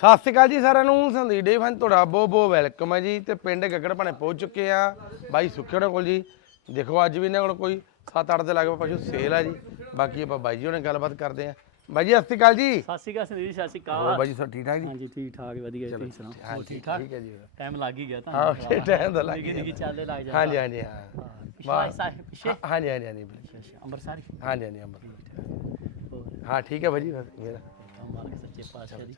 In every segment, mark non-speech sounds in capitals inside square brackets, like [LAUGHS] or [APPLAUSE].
ਸਤਿ ਸ਼੍ਰੀ ਅਕਾਲ ਜੀ ਸਾਰਿਆਂ ਨੂੰ ਸੰਦੀਪ ਡੇ ਫਨ ਤੁਹਾਡਾ ਬਹੁਤ ਬਹੁਤ ਵੈਲਕਮ ਹੈ ਜੀ ਤੇ ਪਿੰਡ ਗੱਗੜ ਭਾਣੇ ਪਹੁੰਚ ਚੁੱਕੇ ਆ ਬਾਈ ਸੁੱਖੇ ਹੋਣਾ ਕੋਲ ਜੀ। ਦੇਖੋ ਅੱਜ ਵੀ ਇਹਨਾਂ ਕੋਲ ਕੋਈ 7-8 ਦੇ ਲਾਗੇ ਪਸ਼ੂ ਸੇਲ ਆ ਜੀ ਬਾਕੀ ਆਪਾਂ ਬਾਈ ਜੀ ਹੋਣੇ ਗੱਲਬਾਤ ਕਰਦੇ ਆ ਬਾਈ ਜੀ ਸਤਿ ਸ਼੍ਰੀ ਅਕਾਲ ਜੀ। ਸਤਿ ਸ਼੍ਰੀ ਅਕਾਲ ਸੰਦੀਪ ਸਤਿ ਸ਼੍ਰੀ ਹੋਰ ਅਕਾਲ ਬਾਈ ਜੀ ਸਭ ਠੀਕ ਠਾਕ ਜੀ? ਹਾਂਜੀ ਠੀਕ ਠਾਕ ਵਧੀਆ ਤੁਸੀਂ ਸੁਣਾਓ? ਹਾਂ ਹੋਰ ਠੀਕ ਠੀਕ ਹੈ ਜੀ। ਟਾਈਮ ਲੱਗ ਹੀ ਗਿਆ ਹਾਂ ਤੁਹਾਨੂੰ ਟਾਈਮ ਦਾ ਲੱਗ ਨਿੱਕੀ ਗਿਆ ਨਿੱਕੀ ਚੱਲੇ ਲੱਗ ਜਾਂਦਾ। ਹਾਂਜੀ ਹਾਂਜੀ ਹਾਂ। ਹਾਂ ਪਿਛਲਾ ਸਾਹਿਬ ਪਿਛੇ। ਹਾਂ- ਹਾਂਜੀ ਹਾਂਜੀ ਹਾਂਜੀ ਬਿਲਕੁਲ। ਅੱਛਾ ਅੰਮ੍ਰਿਤਸਰ ਹੀ? ਹਾਂਜੀ ਹਾਂਜੀ ਅੰਮ੍ਰਿਤ ਹੋਰ। ਹਾਂ ਠੀਕ ਹੈ ਬਾਈ ਜੀ ਬਸ ਮੇਰਾ ਤਾਂ ਸੱਚੇ ਪਾਤਸ਼ਾਹ ਦੀ।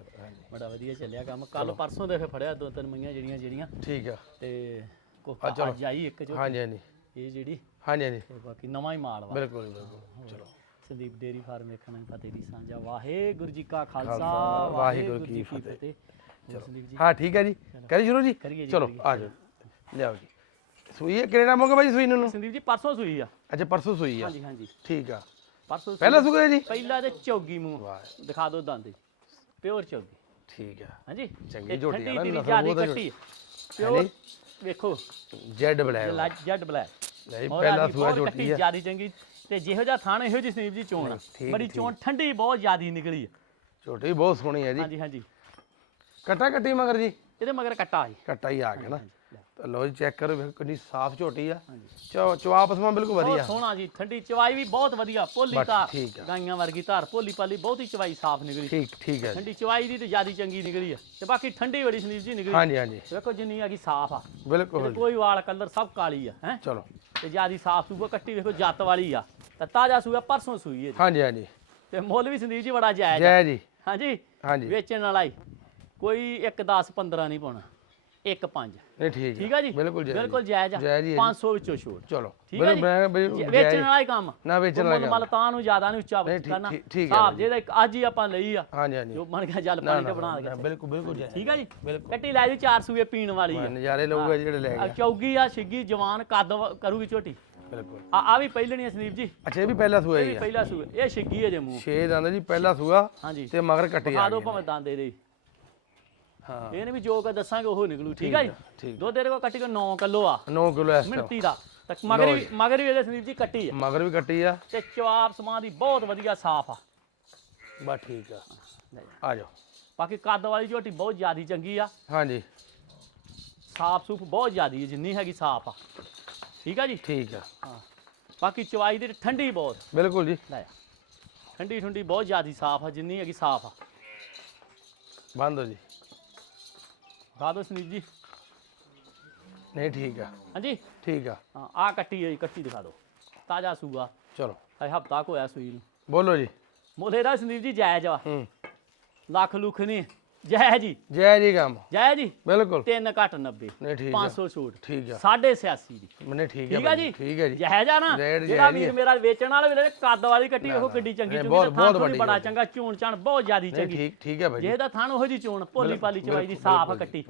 ਬੜਾ ਵਧੀਆ ਚੱਲਿਆ ਕੰਮ। ਕੱਲ ਪਰਸੋਂ ਦੇ ਫੇ ਫੜਿਆ ਦੋ ਤਿੰਨ ਮਈਆਂ ਜਿਹੜੀਆਂ ਜਿਹੜੀਆਂ। ਠੀਕ ਆ। ਤੇ ਕੋ। ਅੱਜ ਆਈ ਇੱਕ ਜੋ ਹਾਂਜੀ ਹਾਂਜੀ। ਇਹ ਜਿਹੜੀ ਹਾਂਜੀ ਹਾਂਜੀ। ਬਾਕੀ ਨਵਾਂ ਹੀ ਮਾਲ ਵਾ। ਬਿਲਕੁਲ ਬਿਲਕੁਲ। ਚਲੋ। ਸੰਦੀਪ ਡੇਰੀ ਫਾਰਮ ਵੇਖਣਾ ਫਤਿਹ ਦੀ ਸਾਂਝਾ। ਵਾਹਿਗੁਰੂ ਜੀ ਕਾ ਖਾਲਸਾ ਵਾਹਿਗੁਰੂ ਜੀ ਕੀ ਫਤਿਹ। ਚਲੋ। ਹਾਂ ਠੀਕ ਹੈ ਜੀ। ਕਰੀ ਸ਼ੁਰੂ ਜੀ? ਚਲੋ। ਆ ਜਾਓ। ਲਿਆਓ ਜੀ। ਸੂਈ ਕਿਹੜੇ ਨਾਮ ਹੋਗਾ ਬਾਈ ਸੂਈ ਨੂੰ? ਸੰਦੀਪ ਜੀ ਪਰਸੋਂ ਸੂਈ ਆ। ਅੱਛਾ ਪਰਸੋਂ ਸੂਈ ਆ। ਹਾਂਜੀ ਹਾਂਜੀ। ਠੀਕ ਆ। ਪਰਸੋਂ ਪਹਿਲਾ ਸੂਆ ਜੀ? ਪਹਿਲਾ ਤੇ ਚੌਗੀ ਮੂੰਹ। ਦਿਖਾ ਦਿਓ ਦੰਦ। ਪਿਓਰ ਚੌਗੀ। ਠੀਕ ਆ। ਹਾਂਜੀ? ਚੰਗੀ ਝੋਟੀ ਆ ਨਾ, ਨਸਲ ਬਹੁਤ ਕੱਟੀ ਪਿਓਰ ਵੇਖੋ। Jet black. Jet black. ਨਹੀਂ ਪਹਿਲਾ ਸੂਆ ਝੋਟੀ ਆ। ਜਿਆਦੀ ਚੰਗੀ। ਤੇ ਜਿਹੋ ਜਿਹਾ ਥਾਣ ਇਹੋ ਜਿਹੀ ਸੰਦੀਪ ਜੀ ਚੋਣ ਬੜੀ ਚੋਣ ਠੰਡੀ ਬਹੁਤ ਜਿਆਦੀ ਨਿਕਲੀ। ਝੋਟੀ ਬਹੁਤ ਸੋਹਣੀ ਹੈ ਜੀ। ਹਾਂਜੀ ਹਾਂਜੀ। ਕਟਾ ਕੱਟੀ ਮਗਰ ਜੀ? ਇਹਦੇ ਮਗਰ ਕੱਟਾ ਸੀ। ਕੱਟਾ ਹੀ ਆ ਗਿਆ ਨਾ। ਲੋ ਜੀ ਚੈੱਕ ਕਰੋ ਵੇਖੋ ਕਿੰਨੀ ਸਾਫ਼ ਝੋਟੀ ਆ। ਚੋ ਚਵਾਪ ਸਮਾ ਬਿਲਕੁਲ ਬਹੁਤ ਵਧੀਆ ਸੋਹਣਾ ਜੀ ਠੰਡੀ ਚਵਾਈ ਵੀ ਬਹੁਤ ਵਧੀਆ। ਭੋਲੀ ਬਸ ਧਾਰ ਠੀਕ ਆ। ਗਾਈਆਂ ਵਰਗੀ ਧਾਰ ਭੋਲੀ ਪਾਲੀ ਬਹੁਤੀ ਚਵਾਈ ਸਾਫ਼ ਨਿਕਲੀ। ਠੀਕ ਠੀਕ ਹੈ ਜੀ। ਠੰਡੀ ਚਵਾਈ ਦੀ ਤੇ ਜਿਆਦੀ ਚੰਗੀ ਨਿਕਲੀ ਆ। ਤੇ ਬਾਕੀ ਠੰਡੀ ਬੜੀ ਸੰਦੀਪ ਜੀ ਨਿਕਲੀ। ਹਾਂਜੀ ਹਾਂਜੀ। ਵੇਖੋ ਜਿੰਨੀ ਹੈਗੀ ਸਾਫ਼ ਆ। ਬਿਲਕੁਲ ਕੋਈ ਵਾਲ ਕਲਰ ਸਭ ਕਾਲੀ ਆ ਹੈ? ਚਲੋ। ਤੇ ਜਿਆਦੀ ਸਾਫ਼ ਸੂਆ ਕੱਟੀ ਵੇਖੋ ਜੱਤ ਵਾਲੀ ਆ। ਤੇ ਤਾਜ਼ਾ ਸੂਆ ਪਰਸੋਂ ਸੂਈ ਹੈ ਹਾਂਜੀ ਹਾਂਜੀ। ਤੇ ਮੁੱਲ ਵੀ ਸੰਦੀਪ ਜੀ ਬੜਾ ਜਾਇਜ਼ ਆ। ਜੈ ਜੀ। ਹਾਂਜੀ? ਹਾਂਜੀ। ਵੇਚਣ ਵਾਲਾ ਹੀ। ਕੋਈ 1 10 15 ਨਹੀਂ ਪਾਉਣਾ। 1 5 ਨਹੀਂ ਠੀਕ ਠੀਕ ਆ ਜੀ? ਬਿਲਕੁਲ ਜਾਇਜ਼ ਬਿਲਕੁਲ ਜਾਇਜ਼ ਆ। ਜਾਇਜ਼ ਹੀ ਹੈ ਜੀ। 500 ਵਿੱਚੋਂ ਛੋੜ ਚਲੋ। ਠੀਕ ਆ ਜੀ? ਮੈਂ ਬਈ ਜੇ- ਜਾਇਜ਼- ਵੇਚਣ ਵਾਲਾ ਹੀ ਕੰਮ ਨਾ ਵੇਚਣ ਵਾਲਾ ਕੰਮ। ਮਲ ਤਾਂ ਨੂੰ ਜ਼ਿਆਦਾ ਨਹੀਂ ਉੱਚਾ ਨਹੀਂ, ਠੀਕ- ਕਰਨਾ। ਠੀਕ- ਠੀਕ ਹੈ ਹਿਸਾਬ ਬਾਈ। ਜਿਹਦਾ ਇੱਕ ਅੱਜ ਹੀ ਆਪਾਂ ਲਈ ਆ। ਹਾਂਜੀ ਹਾਂਜੀ। ਜੋ ਬਣ ਗਿਆ ਜਲ ਨਾ ਪਾਣੀ ਨਾ ਤੇ ਬਣਾ ਨਾ, ਕੇ ਬਿਲਕੁਲ ਬਿਲਕੁਲ ਜਾਇਜ਼ ਠੀਕ ਆ ਜੀ? ਬਿਲਕੁਲ। ਕੱਟੀ ਲੈ ਜੀ 4 ਸੂਏ ਪੀਣ ਵਾਲੀ ਆ। ਨਜ਼ਾਰੇ ਲਊਗਾ ਜਿਹੜੇ ਲੈ ਆ ਗਿਆ ਚੌਗੀ ਆ ਛਿੱਗੀ ਜਵਾਨ ਕੱਦ ਵ- ਕਰੂਗੀ ਝੋਟੀ। ਬਿਲਕੁਲ। ਆ ਆ ਵੀ ਪਹਿਲਣੀ ਆ ਸੰਦੀਪ ਜੀ। ਅੱਛਾ ਇਹ ਵੀ ਪਹਿਲਾ ਸੂਆ ਇਹ ਹੀ ਵੀ ਆ। ਪਹਿਲਾ ਸੂਆ। ਇਹ ਛਿੱਗੀ ਹੈ ਜੇ ਮੂੰਹ ਛੇ ਦੰਦ ਜੀ ਪਹਿਲਾ ਸੂਆ ਹਾਂਜੀ। ਤੇ ਮਗਰ ਕੱਟੀ ਖਾ ਆ ਦੋ ਭਾਵੇਂ ਦੰਦ ਦੇ ਹਾਂ। ਇਹ ਵੀ ਜੋ ਕ ਦੱਸਾਂਗੇ ਉਹ ਨਿਕਲੂ ਠੀਕ ਆ ਜੀ? ਦੁੱਧ ਇਹਦੇ ਕੋਲ ਕੱਟੀ ਕੋ 9 ਕਿਲੋ ਆ? 9 ਕਿਲੋ ਇਸ ਮਿੰਤੀ ਦਾ। ਤੇ ਮਗਰ ਵੀ ਮਗਰ ਵੀ ਇਹਦੇ ਸੰਦੀਪ ਜੀ ਕੱਟੀ ਆ। ਮਗਰ ਵੀ ਕੱਟੀ ਆ। ਤੇ ਚਵਾਪ ਸਮਾਂ ਦੀ ਬਹੁਤ ਵਧੀਆ ਸਾਫ਼ ਆ। ਬਸ ਠੀਕ ਆ। ਆ ਜਾਓ। ਬਾਕੀ ਕੱਦ ਵਾਲੀ ਝੋਟੀ ਬਹੁਤ ਜ਼ਿਆਦੀ ਚੰਗੀ ਆ। ਹਾਂਜੀ। ਸਾਫ਼ ਸੂਫ ਬਹੁਤ ਜ਼ਿਆਦੀ ਹੈ ਜਿੰਨੀ ਹੈਗੀ ਸਾਫ਼ ਆ। ਠੀਕ ਆ ਜੀ? ਠੀਕ ਆ। ਹਾਂ। ਬਾਕੀ ਚਵਾਈ ਦੀ ਠੰਡੀ ਬਹੁਤ। ਬਿਲਕੁਲ ਜੀ। ਲੈ। ਠੰਡੀ ਠੰਡੀ ਬਹੁਤ ਜ਼ਿਆਦੀ ਸਾਫ਼ ਆ ਜਿੰਨੀ ਹੈਗੀ ਸਾਫ਼ ਆ। ਬੰਦ ਹੋ ਜੀ। ਖਾ ਦੋ ਸੰਦੀਪ ਜੀ। ਨਹੀਂ ਠੀਕ ਆ। ਹਾਂਜੀ? ਠੀਕ ਆ। ਹਾਂ ਆ ਕੱਟੀ ਹੈ ਜੀ, ਕੱਟੀ ਦਿਖਾ ਦਿਓ ਤਾਜ਼ਾ ਸੂਆ। ਚਲੋ। ਹੈ ਹਫਤਾ ਕੋ ਹੋਇਆ ਸੂਈ ਨੂੰ। ਬੋਲੋ ਜੀ। ਮੋਲੇ ਦਾ ਸੰਦੀਪ ਜੀ ਜਾਇਜ਼ ਆ। ਹੂੰ। ਲੱਖ ਲੁੱਖ ਨਹੀਂ। ਜਾਇਜ਼ ਜੀ। ਜੈ ਜੀ ਕੰਮ ਜਾਇਜ਼ ਜੀ। ਬਿਲਕੁਲ। 3 ਘੱਟ 90 ਨਹੀਂ ਠੀਕ ਆ। 500 ਛੂਟ। ਠੀਕ ਆ। 86 ਦੀ। ਮਨੇ ਠੀਕ ਆ ਜੀ ਠੀਕ ਹੈ ਜੀ। ਜਾਇਜ਼ ਆ ਨਾ ਜਿਹੜਾ ਵੀਰ। ਮੇਰਾ ਵੇਚਣ ਵਾਲਾ ਵੀਰੇ ਕੱਦ ਵਾਲੀ ਕੱਟੀ ਵੇਖੋ ਕਿੱਡੀ ਚੰਗੀ ਚੁੰਗੀ ਤੇ ਥਾਂ ਵੱਡੀ ਬੜਾ। ਚੰਗਾ ਚੂਣ ਚਾਣ ਬਹੁਤ ਜ਼ਿਆਦੀ ਚੰਗੀ। ਠੀਕ ਠੀਕ ਹੈ ਭਾਈ ਜੀ। ਜਿਹਦਾ ਥਾਣ ਉਹੋ ਜੀ ਚੋਣ ਭੋਲੀ ਪਾਲੀ ਚਵਾਈ ਦੀ ਸਾਫ਼ ਕੱਟੀ।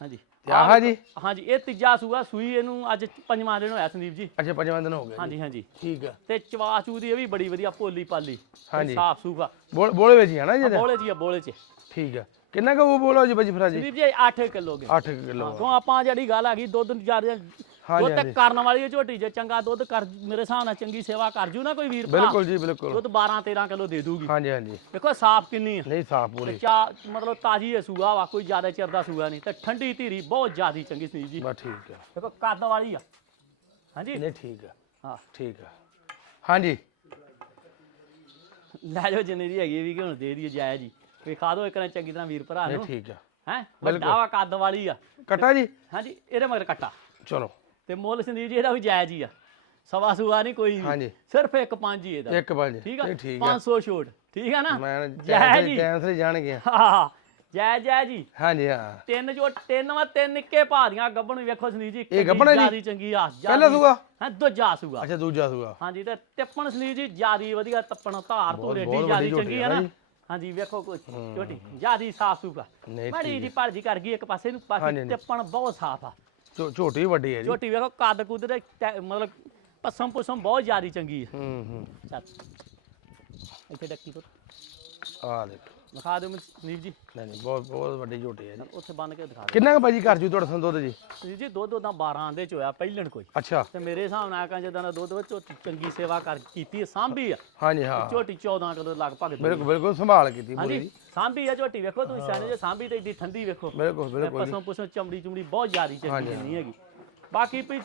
ਹਾਂਜੀ। ਤੇ ਆਹ ਜੀ? ਹਾਂਜੀ ਇਹ ਤੀਜਾ ਸੂਆ ਸੂਈ ਇਹਨੂੰ ਅੱਜ ਪੰਜਵਾਂ ਦਿਨ ਹੋਇਆ ਸੰਦੀਪ ਜੀ। ਅੱਛਾ ਪੰਜਵਾਂ ਦਿਨ ਹੋ ਗਿਆ ਜੀ। ਹਾਂਜੀ ਹਾਂਜੀ। ਠੀਕ ਆ। ਤੇ ਚਵਾ ਚੂ ਦੀ ਇਹ ਵੀ ਬੜੀ ਵਧੀਆ ਭੋਲੀ ਪਾਲੀ ਹਾਂਜੀ। ਸਾਫ਼ ਸੂਫਾ। ਬੋਲ ਵਿੱਚ ਹੀ ਆ ਨਾ ਜੀ? ਬੋਲੇ ਜੀ ਆ, ਬੋਲੇ ਚ। ਠੀਕ ਆ। ਕਿੰਨਾ ਕੁ ਉਹ ਬੋਲੋ ਜੀ ਭਾਜੀ ਫਰਾ ਜੀ ਸੰਦੀਪ ਜੀ 8 ਕਿਲੋ ਗੇ 8 ਕਿਲੋ। ਕਿਉਂ ਆਪਾਂ ਜਿਹੜੀ ਗੱਲ ਹੈਗੀ ਦੁੱਧ ਜ਼ਿਆਦਾ ਹਾਂਜੀ, ਦੁੱਧ ਹਾਂਜੀ। ਕਰਨ ਵਾਲੀ ਇਹ ਝੋਟੀ ਜੇ ਚੰਗਾ ਦੁੱਧ ਕਰ ਮੇਰੇ ਹਿਸਾਬ ਨਾਲ ਚੰਗੀ ਸੇਵਾ ਕਰ ਜੂ ਨਾ ਕੋਈ ਵੀਰ ਭਰਾ ਬਿਲਕੁਲ ਜੀ ਬਿਲਕੁਲ। ਦੁੱਧ 12 13 ਕਿਲੋ ਦੇ ਦੂਗੀ। ਹਾਂਜੀ ਹਾਂਜੀ ਦੇਖੋ ਸਾਫ਼ ਕਿੰਨੀ ਆ। ਨਹੀਂ ਸਾਫ਼ ਪੂਰੀ। ਚਾ ਮਤਲਬ ਤਾਜੀ ਹੈ ਸੂਆ ਵਾ ਕੋਈ ਜ਼ਿਆਦਾ ਚਿਰ ਦਾ ਸੂਆ ਨਹੀਂ। ਤੇ ਠੰਡੀ ਧੀਰੀ ਬਹੁਤ ਜ਼ਿਆਦੀ ਚੰਗੀ ਸੰਦੀਪ ਜੀ। ਬਸ ਠੀਕ ਆ। ਦੇਖੋ ਕੱਦ ਵਾਲੀ ਆ। ਹਾਂਜੀ ਨਹੀਂ ਠੀਕ ਆ। ਹਾਂ। ਠੀਕ ਆ। ਹਾਂਜੀ ਲੈ ਜਾਓ ਜਿੰਨੀ ਦੀ ਹੈਗੀ ਵੀ ਕਿ ਹੁਣ ਦੇ ਦਈਏ ਜਾਇਜ਼ ਜੀ ਵਿਖਾ ਦਿਓ ਇੱਕ ਨਾ ਚੰਗੀ ਤਰ੍ਹਾਂ ਵੀਰ ਭਰਾ ਨੂੰ। ਠੀਕ ਆ। ਹੈ? ਵੱਡਾ ਵਾ ਕੱਦ ਵਾਲੀ ਆ। ਕਟਾ ਜੀ? ਹਾਂਜੀ ਇਹਦੇ ਮਗਰ ਕੱਟਾ। ਚਲੋ। ਤੇ ਮੁੱਲ ਸੰਦੀਪ ਜੀ ਇਹਦਾ ਵੀ ਜਾਇਜ਼ ਹੀ ਆ। ਸਵਾ ਸੂਆ ਨਹੀਂ ਕੋਈ। ਹਾਂਜੀ। ਸਿਰਫ ਇੱਕ ਪੰਜ ਹੀ ਇਹਦਾ। ਇੱਕ ਪੰਜ। ਠੀਕ ਆ? ਨਹੀਂ ਠੀਕ ਆ। 500 ਛੋਟ। ਠੀਕ ਆ ਨਾ? ਮੈਂ ਜਾਇਜ਼ ਜੀ ਟਾਈਮ ਸਿਰ ਜਾਣ ਗਿਆ ਹਾਂ ਜੈ ਜੈ ਜੀ ਹਾਂਜੀ ਹਾਂ। ਤਿੰਨ ਜੋ ਤਿੰਨ ਵਾ ਤਿੰਨ ਇੱਕੇ ਭਾ ਦੀਆਂ। ਗੱਬਣ ਵੀ ਵੇਖੋ ਸੰਦੀਪ ਜੀ ਇਹ ਗੱਭਣ ਹੈ ਜੀ? ਚੰਗੀ ਆ ਪਹਿਲਾ ਸੂਆ? ਹਾਂ ਦੂਜਾ ਸੂਆ। ਅੱਛਾ ਦੂਜਾ ਸੂਆ। ਹਾਂਜੀ ਤੇ ਟਿੱਪਣ ਸੰਦੀਪ ਜੀ ਜਿਆਦੀ ਵਧੀਆ ਟੱਪਣ ਧਾਰ ਤੂੰ ਰੇਡੀ ਜਿਆਦੀ ਚੰਗੀ ਆ ਨਾ। ਹਾਂਜੀ ਵੇਖੋ ਕੋਈ ਝੋਟੀ ਜਿਆਦੀ ਸਾਫ਼ ਸੂਫਾ ਨਹੀਂ ਬੜੀ ਠੀਕ ਜੀ ਭਰਜੀ ਕਰ ਗਈ ਇੱਕ ਪਾਸੇ ਨੂੰ ਹਾਂਜੀ, ਪਾਸੇ ਹਾਂਜੀ। ਟਿੱਪਣ ਬਹੁਤ ਸਾਫ਼ ਆ। ਝੋ- ਝੋਟੀ ਵੱਡੀ ਹੈ ਜੀ। ਝੋਟੀ ਵੇਖੋ ਕੱਦ ਕੁੱਦ ਦੇ ਟੈ- ਮਤਲਬ ਪਸਮ ਪੁਸਮ ਬਹੁਤ ਜਿਆਦੀ ਚੰਗੀ ਆ। ਹੂੰ ਹੂੰ। ਚੱਲ ਇੱਥੇ ਡੱਕੀ ਤੋਂ ਆ ਦੇਖੋ। ਦਿਖਾ ਦਿਓ ਮੈਨੂੰ ਸੰਦੀਪ ਜੀ। ਨਹੀਂ ਨਹੀਂ ਬਹੁਤ ਬਹੁਤ ਵੱਡੀ ਝੋਟੀ ਹੈ ਜੀ। ਉੱਥੇ ਬੰਨ ਕੇ ਦਿਖਾ ਦਿਓ। ਕਿੰਨਾ ਕੁ ਬਾਜੀ ਘਰ ਜੂ ਤੁਹਾਡਾ ਸੰਦੋਧ ਜੀ? ਸੰਦੀਪ ਜੀ ਦੁੱਧ ਉਦਾਂ 12 ਦੇ ਚ ਹੋਇਆ ਪਹਿਲਣ ਕੋਈ। ਅੱਛਾ। ਤੇ ਮੇਰੇ ਹਿਸਾਬ ਨਾਲ ਕਹਾਂ ਜਦੋਂ ਦਾ ਦੁੱਧ ਵਿੱਚ ਝੋਟੀ ਚੰਗੀ ਸੇਵਾ ਕਰ ਕੀਤੀ ਹੈ ਸਾਂਭੀ ਆ। ਹਾਂਜੀ ਹਾਂ। ਝੋਟੀ 14 ਕਿਲੋ ਲਗਭਗ ਦੀ। ਬਿਲਕੁਲ ਬਿਲਕੁਲ ਸੰਭਾਲ ਕੀਤੀ ਪੂਰੀ। ਹਾਂਜੀ ਸਾਂਭੀ ਆ ਝੋਟੀ ਵੇਖੋ ਤੁਸੀਂ ਸਿਆਣੇ ਜੇ ਸਾਂਭੀ ਤੇ ਏਡੀ ਠੰਡੀ ਵੇਖੋ। ਬਿਲਕੁਲ ਬਿਲਕੁਲ ਪਸੋਂ ਪਸੋਂ ਚਮੜੀ ਚਮੜੀ ਬਹੁਤ ਜ਼ਿਆਦੀ ਚੰਗੀ ਨਹੀਂ ਹੈਗੀ। ਬਾਕੀ ਵੀ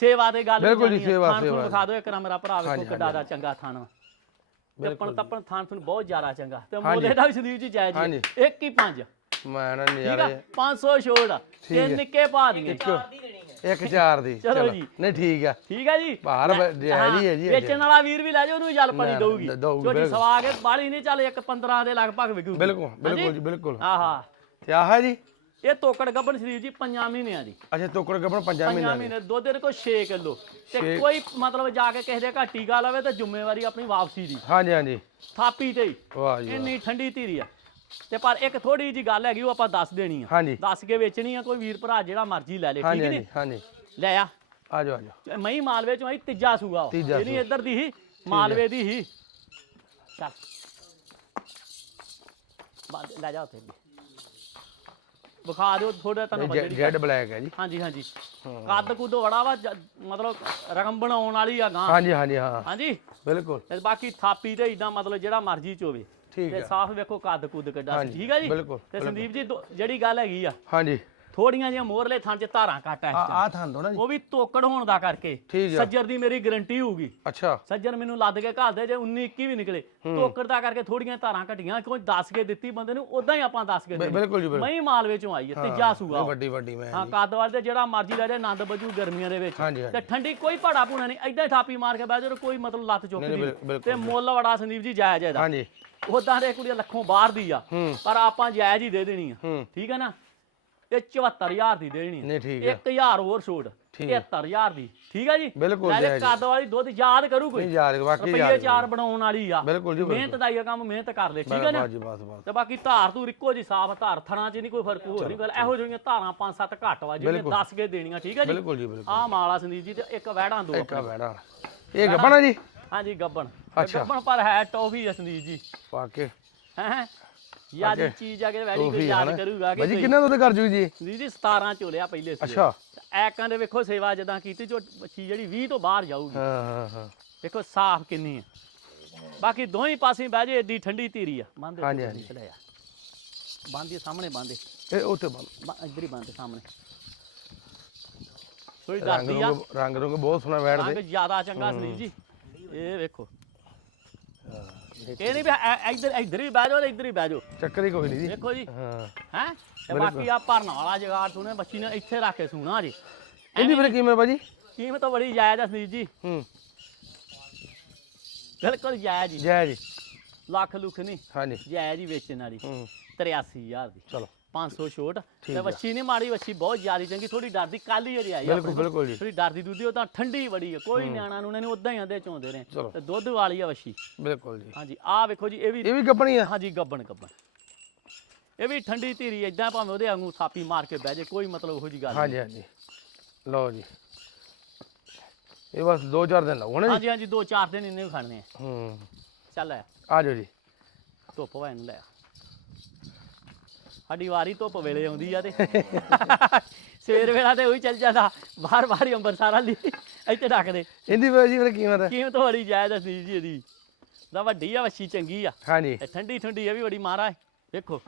ਸੇਵਾ ਦੇ ਗੱਲ ਬਿਲਕੁਲ ਜੀ। ਸੇਵਾ, ਸੇਵਾ। ਵਿਖਾ ਦਿਓ ਇੱਕ ਨਾ ਮੇਰਾ ਭਰਾ ਵੇਖੋ ਹਾਂਜੀ, ਕਿੱਡਾ ਦਾ ਚੰਗਾ ਥਾਣ ਟੱਪਣ ਟੱਪਣ ਥਾਣ ਥੂਣ ਬਹੁਤ ਜ਼ਿਆਦਾ ਚੰਗਾ। ਤੇ। ਮੋਲੇ ਦਾ ਵੀ ਸੰਦੀਪ ਜੀ ਜਾਇਜ਼। ਜੀ ਇੱਕ ਹੀ ਪੰਜ। ਮੈਂ ਨਾ ਨਜ਼ਾਰੇ 500 ਛੋੜ ਆ। ਤੇ ਹੈ। ਨਿੱਕੇ ਪਾ ਦੀਆਂ। ਇੱਕ ਚਾਰ ਦੀ ਚਲੋ। ਜੀ। ਨਹੀਂ ਠੀਕ ਆ। ਠੀਕ ਆ ਜੀ। ਬਾਹਰ ਜਾਇਜ਼ ਹੀ ਜੀ। ਵੇਚਣ ਵਾਲਾ ਵੀਰ ਵੀ ਲੈ ਜਾਓ ਉਹਨੂੰ ਜਲ ਪਾਣੀ ਦਊਗੀ। ਬਿਲਕੁਲ। ਸਵਾ ਕੇ ਬਾਲੀ ਨਹੀਂ ਚੱਲ ਇੱਕ 15 ਦੇ ਲਗਭਗ ਵਿਕੂਗੀ। ਬਿਲਕੁਲ ਬਿਲਕੁਲ ਜੀ ਬਿਲਕੁਲ। ਆਹਾ ਤੇ ਆਹ ਹੈ ਜੀ। ਇਹ ਤੋਕੜ ਗੱਬਣ ਸਰੀਰ ਜੀ ਪੰਜਾਂ ਮਹੀਨਿਆਂ ਦੀ। ਅੱਛਾ ਕਪਣ ਪੰਜਾਂ ਪੰਜਾਂ ਮਹੀਨੇ ਮਹੀਨੇ ਦੁੱਧ ਦੇ ਕੋਲ 6 ਕਿਲੋ। ਤੇ ਛੇ- ਕੋਈ ਮਤਲਬ ਜਾ ਕੇ ਕਿਸੇ ਦੇ ਘਰ ਟੀਕਾ ਲਵੇ ਤੇ ਜ਼ਿੰਮੇਵਾਰੀ ਆਪਣੀ ਵਾਪਸੀ ਦੀ। ਹਾਂਜੀ ਹਾਂਜੀ। ਥਾਪੀ ਤੇ ਹੀ। ਵਾਹ ਜੀ ਵਾਹ। ਇੰਨੀ ਠੰਡੀ ਧੀਰੀ ਆ। ਤੇ ਪਰ ਇੱਕ ਥੋੜੀ ਜੀ ਗੱਲ ਹੈਗੀ ਉਹ ਆਪਾਂ ਦੱਸ ਦੇਣੀ ਆ। ਹਾਂਜੀ। ਦੱਸ ਕੇ ਵੇਚਣੀ ਆ ਕੋਈ ਵੀਰ ਭਰਾ ਜਿਹੜਾ ਮਰਜ਼ੀ ਲੈ ਲੇ ਠੀਕ ਹਾਂਜੀ ਨਹੀਂ ਹਾਂਜੀ ਹਾਂਜੀ। ਲੈ ਆ। ਆ ਜਾਓ ਆ ਜਾਓ। ਮਈ ਮਾਲਵੇ ਚੋਂ ਆਈ ਤੀਜਾ ਸੂਗਾ ਤੀਜਾ ਇਹ ਨਹੀਂ ਇੱਧਰ ਦੀ ਹੀ ਮਾਲਵੇ ਦੀ ਹੀ। ਚੱਲ। ਬਾਦ ਲੈ ਜਾ ਉੱਥੇ ਵੀ। ਵਿਖਾ ਦਿਓ ਥੋੜਾ ਤੁਹਾਨੂੰ ਜੈ- ਦੀ ਜੈਡ ਬਲੈਕ ਹੈ ਜੀ। ਹਾਂਜੀ ਹਾਂਜੀ। ਹਾਂ। ਕੱਦ ਕੁੱਦ ਬੜਾ ਵਾ ਜ- ਮਤਲਬ ਰਕਮ ਬਣਾਉਣ ਵਾਲੀ ਆ ਗਾਂ। ਹਾਂਜੀ ਹਾਂਜੀ ਹਾਂ। ਹਾਂਜੀ। ਬਿਲਕੁਲ। ਤੇ ਬਾਕੀ ਥਾਪੀ ਤੇ ਇਦਾਂ ਮਤਲਬ ਜਿਹੜਾ ਮਰਜ਼ੀ ਚ ਹੋਵੇ ਠੀਕ ਤੇ ਹੈ ਸਾਫ਼ ਵੇਖੋ ਕੱਦ ਕੁੱਦ ਕਿੱਡਾ ਸੀ, ਹਾਂਜੀ, ਠੀਕ ਹੈ ਜੀ? ਬਿਲਕੁਲ, ਤੇ। ਸੰਦੀਪ ਜੀ ਦੋ- ਜਿਹੜੀ ਗੱਲ ਹੈਗੀ ਆ ਹਾਂਜੀ। ਥੋੜੀਆਂ ਜਿਹੀਆਂ ਮੋਰਲੇ ਥਾਂ ਚ ਧਾਰਾਂ ਘੱਟ ਆ ਆ ਥਾਂ ਦੋ ਨਾ ਜੀ। ਉਹ ਵੀ ਤੋਕੜ ਹੋਣ ਦਾ ਕਰਕੇ। ਠੀਕ ਆ। ਸੱਜਰ ਦੀ ਮੇਰੀ ਗਰੰਟੀ ਹੋਊਗੀ। ਅੱਛਾ। ਸੱਜਰ ਮੈਨੂੰ ਲੱਦ ਕੇ ਘਰ ਦੇ ਜੇ 19 21 ਵੀ ਨਿਕਲੇ। ਤੋਕੜ ਦਾ ਕਰਕੇ ਥੋੜੀਆਂ ਧਾਰਾਂ ਘਟੀਆਂ ਕੋਈ ਦੱਸ ਕੇ ਦਿੱਤੀ ਬੰਦੇ ਨੂੰ ਉਦਾਂ ਹੀ ਆਪਾਂ ਦੱਸ ਕੇ ਦੇਣੀ। ਬਿਲਕੁਲ ਜੀ ਬਿਲਕੁਲ। ਮੈਂ ਮਾਲਵੇ ਚੋਂ ਆਈ ਹੈ ਤੀਜਾ ਸੂਆ ਵੱਡੀ ਵੱਡੀ ਮੈਂ ਹਾਂ ਕਾਦਵਾਲ ਦੇ ਜਿਹੜਾ ਮਰਜ਼ੀ ਲੈ ਜਾ ਆਨੰਦ ਬਜੂ ਗਰਮੀਆਂ ਦੇ ਵਿੱਚ। ਹਾਂਜੀ ਤੇ ਠੰਡੀ ਕੋਈ ਭਾੜਾ ਭੂਣਾ ਨਹੀਂ ਐਦਾਂ ਹੀ ਥਾਪੀ ਮਾਰ ਕੇ ਬਹਿ ਜਾਓ ਕੋਈ ਮਤਲਬ ਲੱਤ ਨਹੀਂ, ਬਿਲ- ਨਹੀਂ। ਬਿਲਕੁਲ, ਤੇ ਮੁੱਲ ਬੜਾ ਸੰਦੀਪ ਜੀ ਜਾਇਜ਼ ਇਹਦਾ। ਹਾਂਜੀ। ਉਦਾਂ ਦੇ ਕੁੜੀ ਲੱਖੋਂ ਬਾਹਰ ਦੀ ਆ ਹੂੰ। ਪਰ ਆਪਾਂ ਜਾਇਜ਼ ਹੀ ਦੇ ਦੇਣੀ ਆ। ਹੂੰ। ਠੀਕ ਹੈ ਨਾ? ਇਹ 74000 ਦੀ ਦੇਣੀ ਨਹੀਂ ਠੀਕ ਹੈ 1000 ਹੋਰ ਠੀਕ। ਹੈ। 73000 ਦੀ। ਠੀਕ ਹੈ ਜੀ? ਬਿਲਕੁਲ ਨਾਲੇ ਜਾਇਜ਼। ਕੱਦ ਵਾਲੀ ਦੁੱਧ ਯਾਦ ਕਰੂ ਕੋਈ? ਨਹੀਂ ਯਾਦ ਵਾਕਈ ਰੁਪਈਏ ਯਾਦ ਚਾਰ ਬਣਾਉਣ ਵਾਲੀ ਆ। ਬਿਲਕੁਲ ਜੀ ਮਿਹਨਤ ਦਾ ਹੀ ਆ ਕੰਮ ਮਿਹਨਤ ਕਰ ਲੈ ਠੀਕ ਹੈ ਨਾ? ਬਸ ਜੀ ਬਸ ਬਸ। ਤੇ ਬਾਕੀ ਧਾਰ ਤੂਰ ਇੱਕੋ ਜੀ ਸਾਫ਼ ਧਾਰ ਥਣਾ 'ਚ ਨਹੀਂ ਕੋਈ ਫ਼ਰਕ ਹੋਰ ਨਹੀਂ ਗੱਲ ਇਹੋ ਜਿਹੀਆਂ ਧਾਰਾਂ ਪੰਜ ਸੱਤ ਘੱਟ ਵਾ ਜਿਹੜੀਆਂ ਬਿਲਕੁਲ। ਦੱਸ ਕੇ ਦੇਣੀਆਂ ਠੀਕ ਹੈ ਜੀ? ਬਿਲਕੁਲ ਜੀ ਬਿਲਕੁਲ। ਆਹ ਮਾਲਾ ਸੰਦੀਪ ਜੀ ਤੇ ਇੱਕ ਵਹਿੜਾਂ ਦੋ ਇੱਕ ਆ ਬੈਣਾ ਇਹ ਗੱਬਣਾ ਜੀ? ਹਾਂਜੀ ਗੱਬਣ। ਅੱਛਾ। ਗੱਬਣ ਪਰ ਹੈ ਟੌਫੀ ਆ ਸੰਦੀਪ ਜੀ। ਵਾਕੇ ਹੈ। ਯਾਦ ਅੱਗੇ। ਚੀਜ਼ ਆ ਕੇ ਵੈਰੀ ਕੋਈ ਯਾਦ ਕਰੂਗਾ ਕਿ ਕੋਈ। ਕਿੰਨਾ ਦੁੱਧ ਕਰ ਜੂ ਜੀ? ਸੰਦੀਪ ਜੀ 17 ਚੋਲਿਆ ਪਹਿਲੇ ਸੂਏ। ਅੱਛਾ। ਐਕਾਂ ਦੇ ਵੇਖੋ ਸੇਵਾ ਜਦਾਂ ਕੀਤੀ ਜੋ ਬੱਚੀ ਜਿਹੜੀ 20 ਤੋਂ ਬਾਹਰ ਜਾਊਗੀ। ਹਾਂ ਹਾਂ ਹਾਂ। ਵੇਖੋ ਸਾਫ਼ ਕਿੰਨੀ ਹੈ ਬਾਕੀ ਦੋਹੀਂ ਪਾਸੇ ਬਹਿ ਜੇ ਏਡੀ ਠੰਡੀ ਧੀਰੀ ਆ। ਬੰਦੇ ਹਾਂਜੀ, ਹਾਂਜੀ। ਬੰਦੇ ਸਾਹਮਣੇ ਬੰਦੇ ਇਹ ਉੱਥੇ ਬੰਦ। ਇੱਧਰ ਹੀ ਬੰਦੇ ਸਾਹਮਣੇ। ਰੰਗ ਡਰਦੀ ਆ। ਰੁੰਗ ਰੰਗ ਬਹੁਤ ਸੋਹਣਾ ਬੈਠ ਰੰਗ ਦੇ ਜ਼ਿਆਦਾ ਚੰਗਾ ਸੰਦੀਪ ਜੀ। ਇਹ ਵੇਖੋ। ਹਾਂ, ਇਹ ਨਹੀਂ ਵੀ ਐ- ਇੱਧਰ ਇੱਧਰ ਹੀ ਬਹਿ ਜਾਓ ਤੇ ਇੱਧਰ ਹੀ ਬਹਿ ਜਾਓ। ਚੱਕਰ ਹੀ ਕੋਈ ਨਹੀਂ ਜੀ। ਵੇਖੋ ਜੀ ਹਾਂ। ਹੈ? ਤੇ ਬਾਕੀ ਆ ਭਰਨ ਵਾਲਾ ਜਗਾੜ ਸੁਣੇ ਬੱਚੀ ਨੇ ਇੱਥੇ ਰੱਖ ਕੇ ਸੁਣਾ ਜੀ। ਇਹਦੀ ਫਿਰ ਕੀਮਤ ਬਾਜੀ? ਕੀਮਤ ਤਾਂ ਬੜੀ ਜਾਇਜ਼ ਆ ਸੰਦੀਪ ਜੀ। ਹੂੰ। ਬਿਲਕੁਲ ਜਾਇਜ਼ ਜੀ। ਜੈ ਜੀ। ਲੱਖ ਲੁੱਖ ਨਹੀਂ ਹਾਂਜੀ। ਜਾਇਜ਼ ਹੀ ਵੇਚਣ ਵਾਲੀ। ਹੂੰ। 83000 ਦੀ। ਚਲੋ। 500 ਛੋਟ। ਤੇ ਆ। ਵੱਛੀ ਨਹੀਂ ਮਾੜੀ ਵੱਛੀ ਬਹੁਤ ਜ਼ਿਆਦਾ ਚੰਗੀ। ਥੋੜੀ ਡਰਦੀ ਕੱਲ ਹੀ ਹਰੀ ਆਈ ਬਿਲਕੁਲ। ਬਿਲਕੁਲ ਜੀ। ਥੋੜੀ ਡਰਦੀ ਦੁੱਧੀ ਉਹ ਤਾਂ ਠੰਡੀ ਬੜੀ ਹੈ ਕੋਈ ਨਿਆਣਾ ਨੂੰ ਨਹੀਂ ਉਦਾਂ ਹੀ ਆਂਦੇ ਚੋਂਦੇ ਨੇ। ਤੇ ਦੁੱਧ ਵਾਲੀ ਆ ਵੱਛੀ। ਬਿਲਕੁਲ ਜੀ। ਹਾਂਜੀ ਆਹ ਵੇਖੋ ਜੀ ਇਹ ਵੀ ਇਹ ਵੀ ਗੱਬਣੀ ਆ? ਹਾਂਜੀ ਗੱਬਣ ਗੱਬਣ। ਇਹ ਵੀ ਠੰਡੀ ਧੀਰੀ ਏਦਾਂ ਭਾਵੇਂ ਉਹਦੇ ਵਾਂਗੂ ਥਾਪੀ ਮਾਰ ਕੇ ਬਹਿ ਜੇ ਕੋਈ ਮਤਲਬ ਉਹੋ ਜੀ ਗੱਲ ਹਾਂਜੀ ਹਾਂਜੀ। ਲਓ ਜੀ। ਇਹ ਬਸ 2-4 ਦਿਨ ਜੀ। ਹਾਂਜੀ ਹਾਂਜੀ ਦੋ ਚਾਰ ਦਿਨ ਇੰਨੇ ਖਾਣੇ ਆ। ਹੂੰ। ਚੱਲ ਆ ਆ ਜਾਓ ਜੀ। ਧੁੱਪ ਵੈਨ ਲੈ ਆ। ਸਾਡੀ ਵਾਰੀ ਧੁੱਪ ਵੇਲੇ ਆਉਂਦੀ ਆ ਤੇ [LAUGHS] ਸਵੇਰ ਵੇਲਾ ਤੇ ਉਹੀ ਚੱਲ ਜਾਂਦਾ। ਬਾਹਰ ਬਾਹਰ ਹੀ ਅੰਬਰਸਰ ਵਾਲੀ ਇੱਥੇ ਰੱਖਦੇ ਇਹਦੀ ਬਾਜੀ ਫਿਰ ਕੀਮਤ ਹੈ ਕੀਮਤ ਬੜੀ ਜਾਇਜ਼ ਸੀ ਜੀ ਇਹਦੀ। ਦਾ ਵੱਡੀ ਆ ਵੱਛੀ ਚੰਗੀ ਆ। ਹਾਂਜੀ। ਤੇ ਠੰਡੀ ਠੰਡੀ ਇਹ ਵੀ ਬੜੀ ਮਾਰਾ ਹੈ ਵੇਖੋ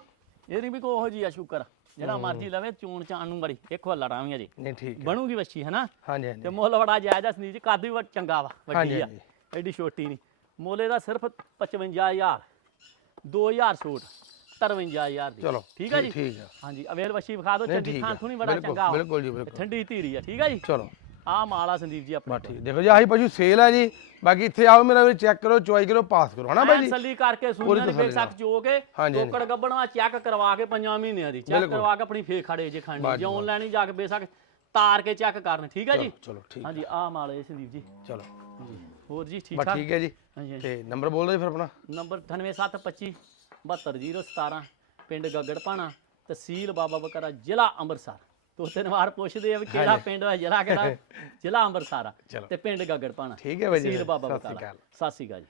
ਇਹ ਨਹੀਂ ਵੀ ਕੋਈ ਉਹੋ ਜੀ ਆ ਸ਼ੁਕਰ। ਜਿਹੜਾ ਮਰਜ਼ੀ ਲਵੇ ਚੂਣ ਚਾਣ ਨੂੰ ਬੜੀ। ਵੇਖੋ ਲੜਾਂ ਵੀ ਅਜੇ ਨਹੀਂ ਠੀਕ ਹੈ ਬਣੂਗੀ ਵੱਛੀ ਹਨਾ? ਹਾਂਜੀ ਤੇ ਹਾਂਜੀ ਮੁੱਲ ਬੜਾ ਜਾਇਜ਼ ਆ ਸੰਦੀਪ ਜੀ ਕੱਦ ਵੀ ਚੰਗਾ ਵਾ ਵੱਡੀ ਆ। ਐਡੀ ਛੋਟੀ ਨਹੀਂ। ਮੁੱਲ ਇਹਦਾ ਸਿਰਫ 55000 2000 ਸੂਟ। 53000 ਦੀ। ਚਲੋ ਠੀਕ ਆ ਜੀ? ਠੀਕ ਹੈ ਹਾਂਜੀ ਅਵੇਲ ਵੱਛੀ ਵਿਖਾ ਦਿਓ ਨਹੀਂ ਚੰਗੀ ਠੀਕ ਥਾਂ ਹੈ ਥੁਣੀ ਬੜਾ ਬਿਲਕੁਲ ਚੰਗਾ ਵਾ। ਬਿਲਕੁਲ ਜੀ ਤੇ ਬਿਲਕੁਲ ਠੰਡੀ ਧੀਰੀ ਆ ਠੀਕ ਆ ਜੀ? ਚਲੋ। ਆ ਮਾਲਾ ਸੰਦੀਪ ਜੀ ਆਪਣਾ ਬਸ ਠੀਕ ਦੇਖੋ ਜੀ ਆਹੀ ਪਸ਼ੂ ਸੇਲ ਹੈ ਜੀ। ਬਾਕੀ ਇੱਥੇ ਆਓ ਮੇਰਾ ਵੀ ਚੈੱਕ ਕਰੋ ਚੁਆਈ ਕਰੋ ਪਾਸ ਕਰੋ ਹਨਾ ਬਾਈ ਜੀ? ਤਸੱਲੀ ਕਰਕੇ ਪੂਰੀ ਸੂਈਆਂ ਦੀ ਤਸੱਲੀ ਫੇਕ ਸੱਕ ਚੋ ਕੇ ਹਾਂਜੀ, ਹਾਂਜੀ। ਟੋਕੜ ਗੱਬਣਾ ਚੈੱਕ ਕਰਵਾ ਕੇ ਪੰਜਾਂ ਮਹੀਨਿਆਂ ਦੀ। ਚੈੱਕ ਬਿਲਕੁਲ। ਕਰਵਾ ਕੇ ਆਪਣੀ ਫੇਕ ਖੜੇ ਜੇ ਖਾਣੀ। ਜੀ, ਕੇ ਬੇਸਕ ਤਾਰ ਕੇ ਚੈੱਕ ਕਰਨ ਠੀਕ ਆ ਜੀ? ਚਲੋ ਠੀਕ ਹਾਂਜੀ ਆ ਮਾਲੇ ਸੰਦੀਪ ਜੀ। ਚਲੋ। ਹੋਰ ਜੀ ਠੀਕ ਠਾਕ? ਠੀਕ ਹੈ ਜੀ। ਤੇ ਨੰਬਰ ਬੋਲ ਦਿਓ ਫਿਰ ਆਪਣਾ। ਨੰਬਰ 98725 72017 ਪਿੰਡ ਗਗੜਪਾਣਾ ਤਹਿਸੀਲ ਬਾਬਾ ਬਕਰਾ ਜ਼ਿਲ੍ਹਾ ਅੰਮ੍ਰਿਤਸਰ। ਦੋ ਤਿੰਨ ਵਾਰ ਪੁੱਛਦੇ ਆ ਵੀ ਕਿਹੜਾ ਪਿੰਡ ਹੈ ਜ਼ਿਲ੍ਹਾ ਕਿਹੜਾ? ਜ਼ਿਲ੍ਹਾ ਅੰਮ੍ਰਿਤਸਰ ਆ। ਤੇ ਪਿੰਡ ਗਗੜਪਾਣਾ ਠੀਕ ਹੈ ਬਾਈ ਜੀ ਤਹਿਸੀਲ ਬਾਬਾ ਬਕਰਾ। ਸਤਿ ਸ਼੍ਰੀ ਅਕਾਲ ਜੀ।